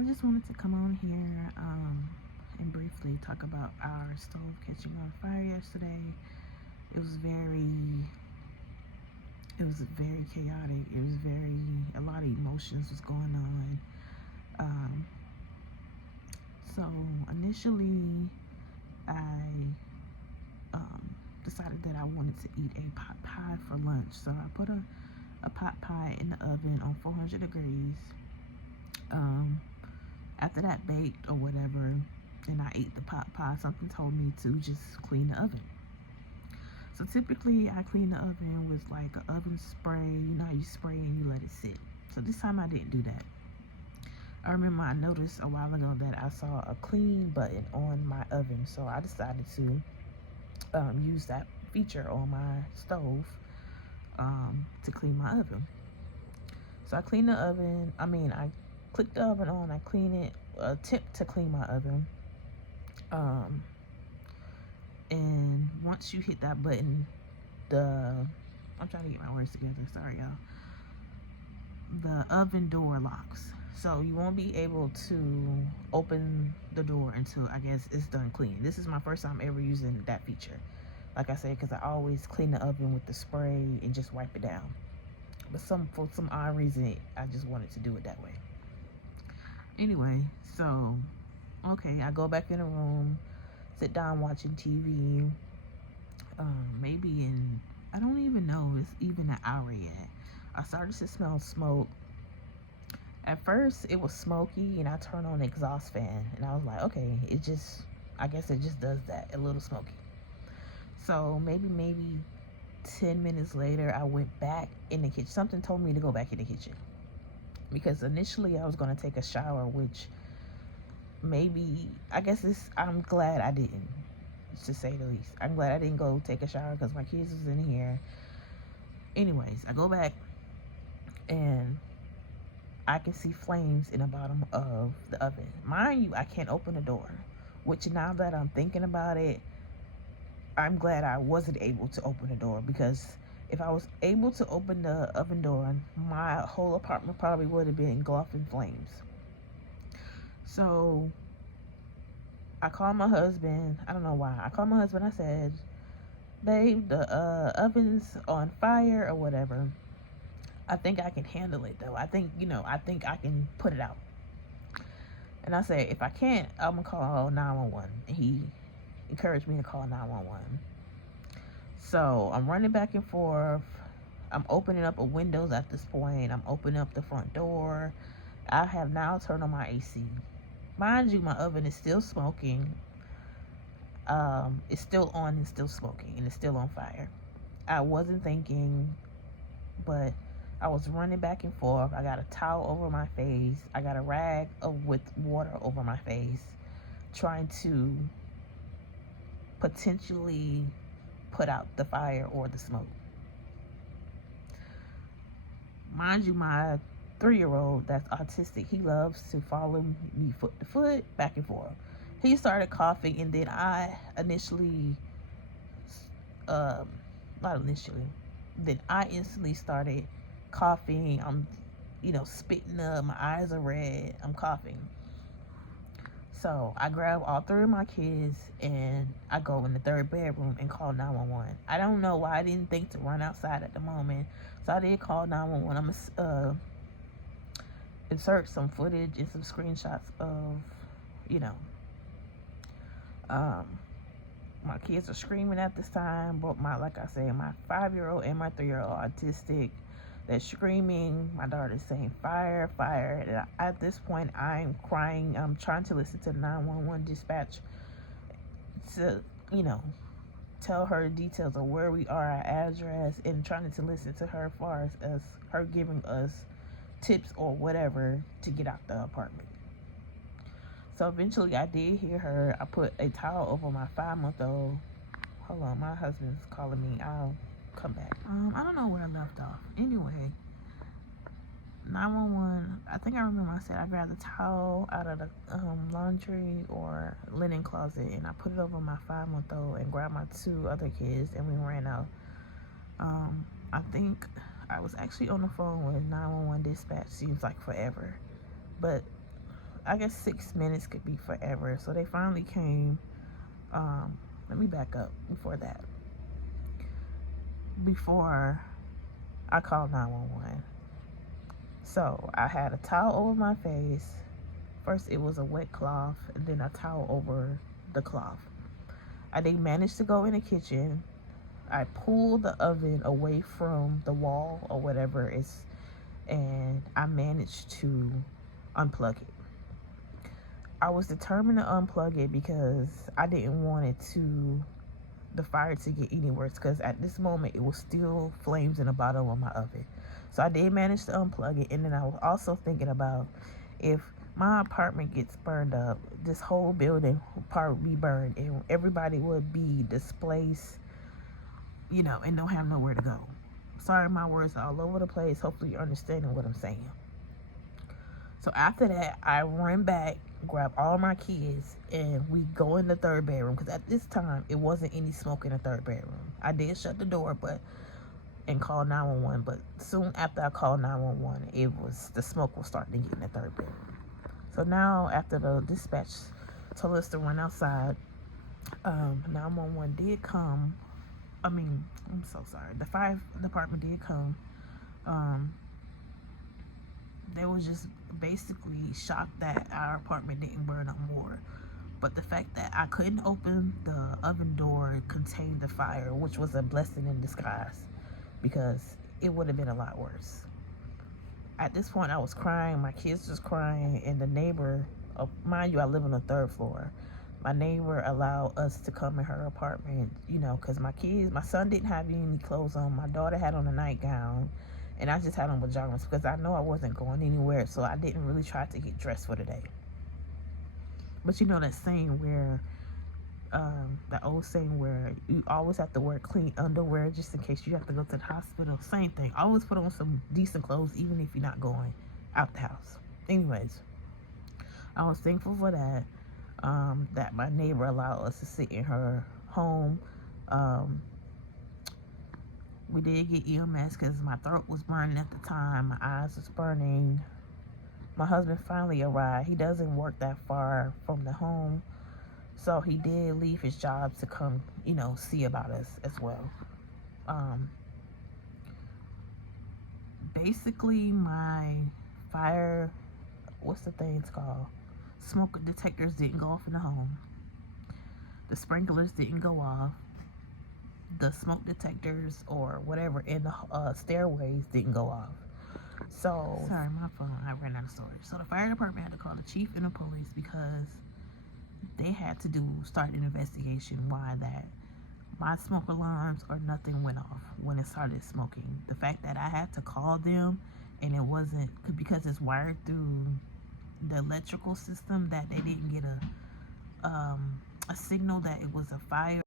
I just wanted to come on here and briefly talk about our stove catching on fire yesterday. It was very it was very chaotic. It was very a lot of emotions was going on. Um, so initially, I decided that I wanted to eat a pot pie for lunch. So I put a pot pie in the oven on 400 degrees. Um, After that baked or whatever, and I ate the pot pie, something told me to just clean the oven. So typically I clean the oven with like an oven spray. You know how you spray and you let it sit. So this time I didn't do that. I remember I noticed a while ago that I saw a clean button on my oven. So I decided to use that feature on my stove to clean my oven. So I clean the oven. I click the oven on. I clean it. A tip to clean my oven. Um, and once you hit that button, I'm trying to get my words together. Sorry, y'all. The oven door locks, so you won't be able to open the door until I guess it's done cleaning. This is my first time ever using that feature. Like I said, because I always clean the oven with the spray and just wipe it down. But for some odd reason, I just wanted to do it that way. Anyway, so okay, I go back in the room, sit down watching TV. Maybe I don't even know it's even an hour yet. I started to smell smoke. At first, it was smoky, and I turned on the exhaust fan, and I was like, okay, I guess it just does that, a little smoky. So maybe 10 minutes later, I went back in the kitchen. Something told me to go back in the kitchen because initially I was going to take a shower, which I'm glad I didn't, to say the least. I'm glad I didn't go take a shower because my kids was in here. Anyways, I go back and I can see flames in the bottom of the oven. Mind you, I can't open the door, which now that I'm thinking about it, I'm glad I wasn't able to open the door, because if I was able to open the oven door, my whole apartment probably would have been engulfed in flames. So I called my husband. I don't know why. I called my husband. I said, babe, the oven's on fire or whatever. I think I can handle it though. I think I can put it out. And I said, if I can't, I'm gonna call 911. And he encouraged me to call 911. So I'm running back and forth. I'm opening up a windows at this point. I'm opening up the front door. I have now turned on my AC. Mind you, my oven is still smoking. It's still on and still smoking, and it's still on fire. I wasn't thinking, but I was running back and forth. I got a towel over my face. I got a rag with water over my face, trying to potentially put out the fire or the smoke. Mind you, my 3-year-old that's autistic, he loves to follow me foot to foot, back and forth. He started coughing, and then I initially, not initially, then I instantly started coughing. I'm, spitting up. My eyes are red. I'm coughing. So I grab all 3 of my kids and I go in the 3rd bedroom and call 911. I don't know why I didn't think to run outside at the moment. So I did call 911. I'm going to insert some footage and some screenshots of, my kids are screaming at this time. But like I said, my 5-year-old and my 3-year-old autistic, they're screaming. My daughter's saying fire, fire. And at this point, I'm crying. I'm trying to listen to the 911 dispatch to, tell her the details of where we are, our address, and trying to listen to her as far as her giving us tips or whatever to get out the apartment. So eventually I did hear her. I put a towel over my 5-month-old. Hold on, my husband's calling me. I'll come back. I don't know where I left off. Anyway, 911. I think I remember I said I grabbed the towel out of the laundry or linen closet, and I put it over my 5-month-old and grabbed my 2 other kids, and we ran out. I think I was actually on the phone with 911 dispatch. Seems like forever, but I guess 6 minutes could be forever. So they finally came. Let me back up before that. Before I called 911. So I had a towel over my face. First it was a wet cloth, and then a towel over the cloth. I then managed to go in the kitchen. I pulled the oven away from the wall or whatever it's, and I managed to unplug it. I was determined to unplug it because I didn't want the fire to get any worse, because at this moment it was still flames in the bottom of my oven. So I did manage to unplug it, and then I was also thinking about, if my apartment gets burned up, this whole building would probably be burned and everybody would be displaced, and don't have nowhere to go. Sorry, my words are all over the place. Hopefully you're understanding what I'm saying. So after that, I ran back, grab all my kids, and we go in the third bedroom, because at this time it wasn't any smoke in the third bedroom. I did shut the door and call 911, but soon after I called 911, the smoke was starting to get in the third bedroom. So now, after the dispatch told us to run outside, 911 did come. I'm so sorry. The fire department did come. They was just basically shocked that our apartment didn't burn up more. But the fact that I couldn't open the oven door contained the fire, which was a blessing in disguise, because it would have been a lot worse. At this point, I was crying. My kids was crying, and the neighbor, mind you, I live on the third floor. My neighbor allowed us to come in her apartment, because my son didn't have any clothes on. My daughter had on a nightgown, and I just had on pajamas because I know I wasn't going anywhere, so I didn't really try to get dressed for the day. But that saying where, that old saying where you always have to wear clean underwear just in case you have to go to the hospital. Same thing. Always put on some decent clothes even if you're not going out the house. Anyways, I was thankful for that. That my neighbor allowed us to sit in her home. We did get EMS because my throat was burning at the time. My eyes was burning. My husband finally arrived. He doesn't work that far from the home, so he did leave his job to come, see about us as well. Basically, my fire, what's the thing it's called? Smoke detectors didn't go off in the home. The sprinklers didn't go off. The smoke detectors or whatever in the stairways didn't go off. So, sorry, my phone, I ran out of storage. So the fire department had to call the chief and the police because they had to start an investigation why that my smoke alarms or nothing went off when it started smoking. The fact that I had to call them and it wasn't, because it's wired through the electrical system, that they didn't get a signal that it was a fire.